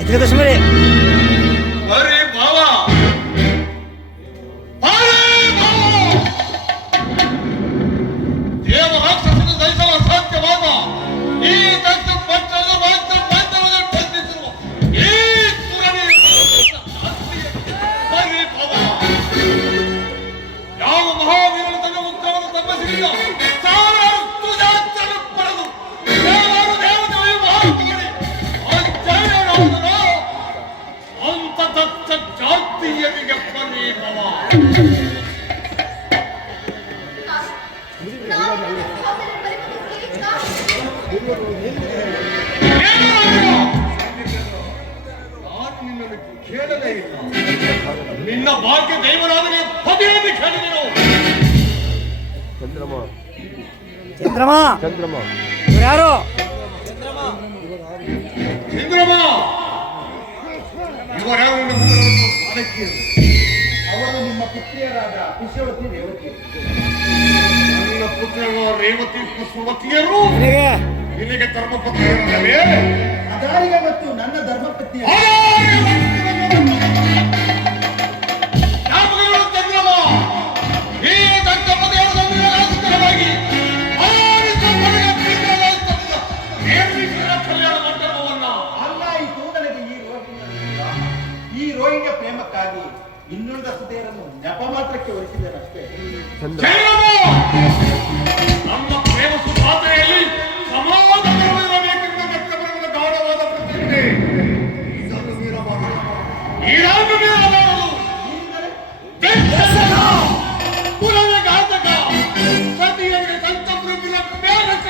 ದಶಮರಿ ಅರೆ ಬಾವಾ ದೇವ ರಾಕ್ಷಸನ ದೈಸವ ಸಾಧ್ಯವಾದ ಈ ದಕ್ಷ ಪಂಚದ ಬಂಧಿಸಿರುವ ಈ ಸುರನಿ ಅರೆ ಬಾವಾ ಯಾವ ಮಹಾವೀರನ ತನ್ನ ಉತ್ತರವನ್ನು ತಪ್ಪಿಸಿಲ್ಲ ಸಾವಿರಾರು ತುಜಾಚರ ಪಡೆದು ದೇವರು ದೇವತೆಗಳು ಮಹಾತ್ಮಗಳಿ ಅಜ್ಜಯರಾದನ ಅಂತ ದತ್ತ ಜಾತಿಯರಿಗೆ ಬನ್ನಿ ಬಾವಾ ನಾನು ನಿನ್ನನ್ನು ಕೇಳಲೇ ಇಲ್ಲ ನಿನ್ನ ಭಾಗ್ಯ ದೈವರಾದರೆ ಪದಿಯಲ್ಲಿ ಕೇಳಿದೆನು ಚಂದ್ರಮ ಚಂದ್ರಮ ಯಾರು ಚಂದ್ರಮ ಇವರ್ಯಾರು ಅವರು ನಿಮ್ಮ ಪುತ್ರಿಯರಾದ ಕುಶವತಿ ರೇವತಿ. ನನ್ನ ಪುತ್ರರು ರೇವತಿ ಕುಸುಮತಿಯರು ನಿನಗೆ ನಿನಗೆ ಧರ್ಮಪತ್ನಿಯರಲ್ಲವೇ ಅದಾರಿಗೆ ಮತ್ತು ನನ್ನ ಧರ್ಮಪತ್ನಿಯ ಜ್ಞಾಪಕಗಳು ಚಂದ್ರಮ ಈ ದತ್ತ ಪದೆಯನ್ನು ಸಂವಿಧಾನವಾಗಿ ಕಲ್ಯಾಣ ಮಂಟಪವನ್ನ ಅಲ್ಲ ಈ ತೂದನಿಗೆ ಈ ರೋಹಿಣಿಯ ಪ್ರೇಮಕ್ಕಾಗಿ ಇನ್ನುಳಿದ ಸುಧೆಯರನ್ನು ನೆಪ ಮಾತ್ರಕ್ಕೆ ಒಲಿಸಿದನಷ್ಟೇ. ನಮ್ಮ ಪ್ರೇಮ ಸುಪಾತ್ರೆಯಲ್ಲಿ ಸಮಾಧಾನವಿರಬೇಕೆಂದು ವ್ಯಕ್ತಪಡಿಸಿದ ಗಾಢವಾದ ಪ್ರತಿಜ್ಞೆ ಇದನ್ನು ಮೀರಬಾರದು. ಈಡಾಗ ಮೀರಬಾರದು. ಕುಲದ ಘಾತಕ ಸತಿಯರಿಗೆ ಸಂತಮೃಗಿನ ಮೇಲಕ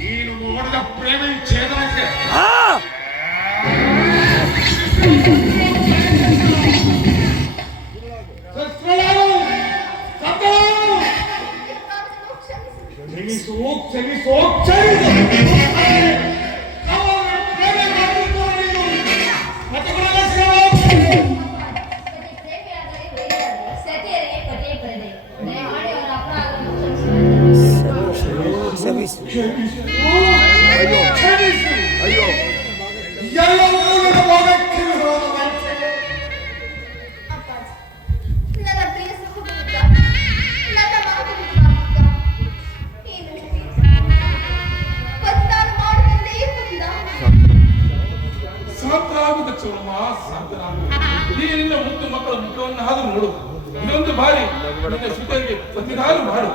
ನೀನು ಮಾಡಿದ ಪ್ರೇಮ ಛೇದನಕ್ಕೆ ಅಯ್ಯೋ ನನ್ನ ಪ್ರಿಯ ಸಹೋದರ ನನ್ನ ಮಾತಿಗೆ ಒತ್ತಾರು ಮಾಡುತ್ತಂದೆ ಇಪ್ಪತ್ತಿದ ಸಾಂತರಾಗುತ್ತ ಚೋಳಮ್ಮ ಸಾಂತರಾಗು ನಿನ್ನ ಮುದ್ದು ಮಕ್ಕಳ ಮುಖವನ್ನು ಆದರೂ ನೋಡು ಇದೊಂದು ಬಾರಿ ನಿನ್ನ ಸುತರಿಗೆ ಪ್ರತಿದಾರು ಮಾಡು